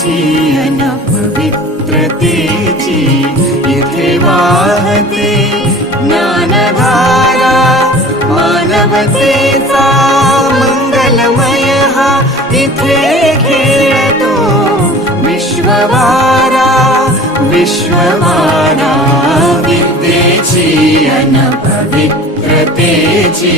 चीयन पवित्रतेची इथे वाहते ज्ञानधारा मानवतेचा सा हा. इथे खेळतो विश्ववारा विश्ववारा विद्येची अन पवित्रतेची